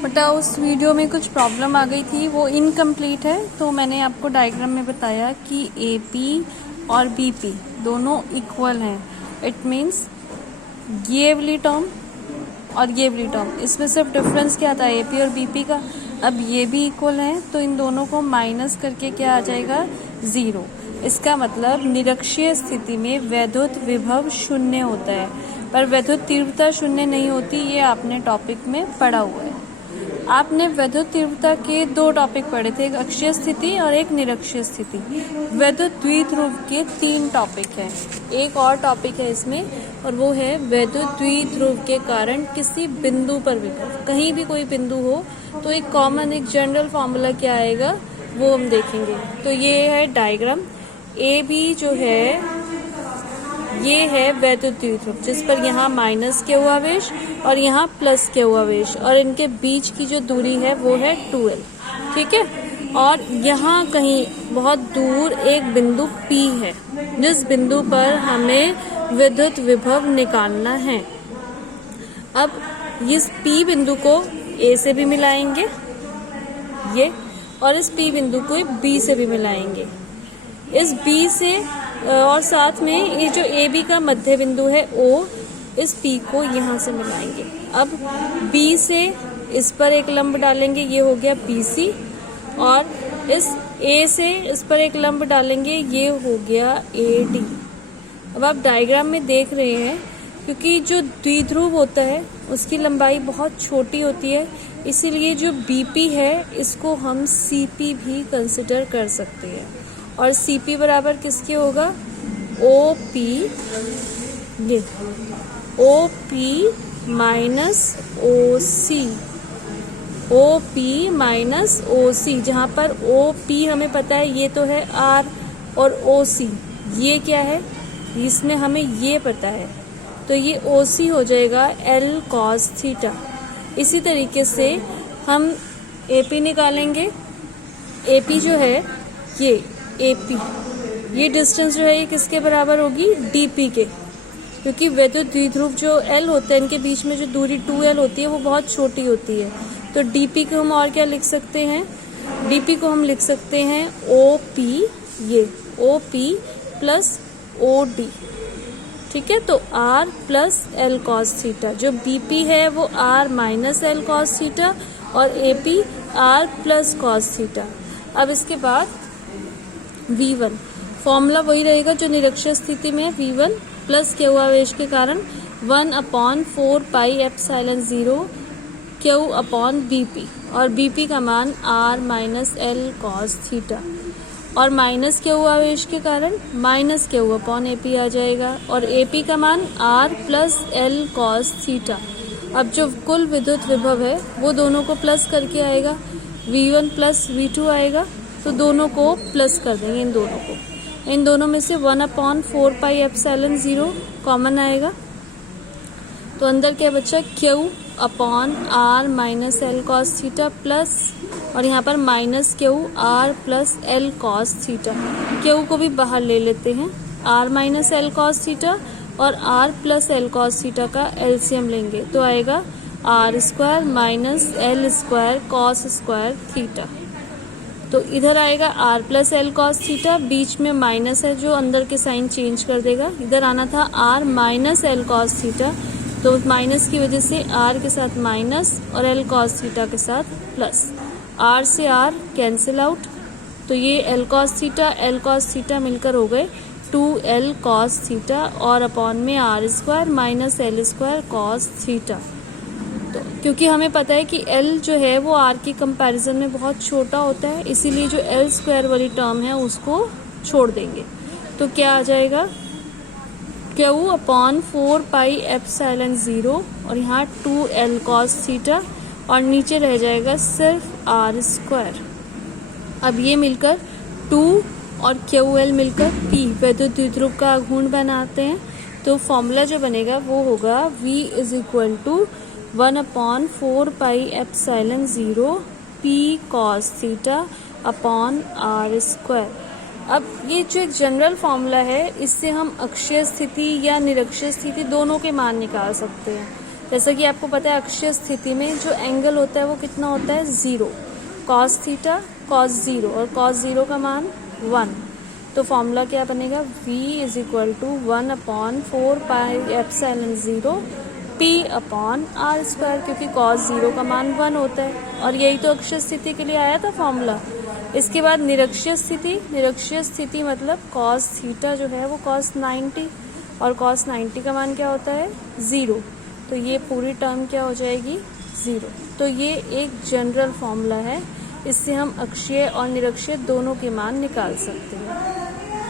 But उस video में कुछ प्रॉब्लम आ गई थी, वो इनकम्प्लीट है। तो मैंने आपको डायग्राम में बताया कि AP और BP दोनों इक्वल हैं। इट मीन्स ये वाली टर्म और ये वाली टर्म, इसमें सिर्फ डिफरेंस क्या था AP और BP का। अब ये भी इक्वल हैं तो इन दोनों को माइनस करके क्या आ जाएगा, 0। इसका मतलब निरक्षीय स्थिति में वैद्युत विभव शून्य होता है, पर वैद्युत तीव्रता शून्य नहीं होती। ये आपने टॉपिक में पढ़ा हुआ है। आपने वैद्युत तीव्रता के 2 टॉपिक पढ़े थे, एक अक्षीय स्थिति और एक निरक्षीय स्थिति। वैद्युत द्विध्रुव के 3 टॉपिक हैं। एक और टॉपिक है इसमें, और वो है वैद्युत द्विध्रुव के कारण किसी बिंदु पर विभव। कहीं भी कोई बिंदु हो तो एक कॉमन, एक जनरल फॉर्मूला क्या आएगा वो हम देखेंगे। तो ये है डायग्राम। AB जो है ये है वैद्युत द्विध्रुव, जिस पर यहाँ माइनस के हुआ आवेश और यहाँ प्लस के हुआ आवेश, और इनके बीच की जो दूरी है वो है 2L। ठीक है। और यहाँ कहीं बहुत दूर एक बिंदु P है, जिस बिंदु पर हमें विद्युत विभव निकालना है। अब इस P बिंदु को A से भी मिलाएंगे ये, और इस P बिंदु को B से भी मिलाएंगे इस B से, और साथ में ये जो AB का मध्य बिंदु है O, इस P को यहाँ से मिलाएंगे। अब B से इस पर एक लंब डालेंगे, ये हो गया BC, और इस A से इस पर एक लंब डालेंगे, ये हो गया AD। अब आप डायग्राम में देख रहे हैं, क्योंकि जो द्विध्रुव होता है उसकी लंबाई बहुत छोटी होती है, इसीलिए जो BP है इसको हम CP भी कंसिडर कर सकते हैं। और CP बराबर किसके होगा, OP, ये OP minus OC, OP minus OC, जहाँ पर OP हमें पता है ये तो है R, और OC ये क्या है, इसमें हमें ये पता है, तो ये OC हो जाएगा L cos थीटा। इसी तरीके से हम AP निकालेंगे। AP जो है ये AP, ये डिस्टेंस जो है ये किसके बराबर होगी, DP के, क्योंकि वैद्युत द्विध्रुव जो L होते हैं इनके बीच में जो दूरी 2L होती है वो बहुत छोटी होती है। तो DP को हम और क्या लिख सकते हैं, DP को हम लिख सकते हैं OP, ये OP प्लस OD। ठीक है। तो R plus L cos theta, जो BP है वो R minus L cos theta, और AP R plus cos theta. अब इसके बाद V1 फॉर्मूला वही रहेगा जो निरक्षीय स्थिति में, V1 प्लस Q आवेश के कारण 1/4 pi epsilon 0 Q upon BP, और BP का मान R minus L cos theta, और माइनस Q आवेश के कारण माइनस Q अपॉन AP आ जाएगा, और AP का मान R plus L cos theta. अब जो कुल विद्युत विभव है वो दोनों को प्लस करके आएगा, V1 प्लस V2 आएगा, तो दोनों को प्लस कर देंगे, इन दोनों में से 1/4 पाई एप्सिलॉन 0 कॉमन आएगा, तो अंदर क्या बचा, Q upon R minus L cos theta plus, और यहाँ पर minus Q R plus L cos theta. Q को भी बाहर ले लेते हैं, R minus L cos theta और R plus L cos theta का LCM लेंगे तो आएगा R square minus L square cos square theta. तो इधर आएगा R plus L cos theta, बीच में माइनस है जो अंदर के साइन चेंज कर देगा। इधर आना था R minus L cos theta, तो माइनस की वजह से R के साथ माइनस और L cos थीटा के साथ प्लस। R से R कैंसिल आउट, तो ये L cos थीटा मिलकर हो गए 2L cos थीटा, और अपॉन में R square minus L square cos theta. तो क्योंकि हमें पता है कि L जो है वो R की कंपैरिजन में बहुत छोटा होता है, इसीलिए जो L स्क्वायर वाली टर्म है उसको छोड़ देंगे। तो क्या आ जाएगा, Q अपॉन 4 पाई एप्सिलॉन 0, और यहाँ 2L cos थीटा, और नीचे रह जाएगा सिर्फ R स्क्वायर। अब ये मिलकर 2 और QL मिलकर P वैद्युत द्विध्रुव का आघूर्ण बनाते हैं। तो फॉर्मूला जो बनेगा वो होगा V is equal to 1/4 pi epsilon 0 P cos theta upon R square. अब ये जो एक जनरल फॉर्मूला है, इससे हम अक्षीय स्थिति या निरक्षीय स्थिति दोनों के मान निकाल सकते हैं। जैसा कि आपको पता है अक्षीय स्थिति में जो एंगल होता है वो कितना होता है 0, कॉस थीटा कॉस 0, और कॉस 0 का मान 1। तो फॉर्मूला क्या बनेगा, v is equal to 1/4 pi epsilon 0 p upon R square, क्योंकि कॉस 0 का मान 1 होता है, और यही तो अक्षीय स्थिति के लिए आया था फॉर्मूला। इसके बाद निरक्षीय स्थिति, निरक्षीय स्थिति मतलब कॉस थीटा जो है वो कॉस 90, और कॉस 90 का मान क्या होता है 0, तो ये पूरी टर्म क्या हो जाएगी 0। तो ये एक जनरल फॉर्मूला है, इससे हम अक्षीय और निरक्षीय दोनों के मान निकाल सकते हैं।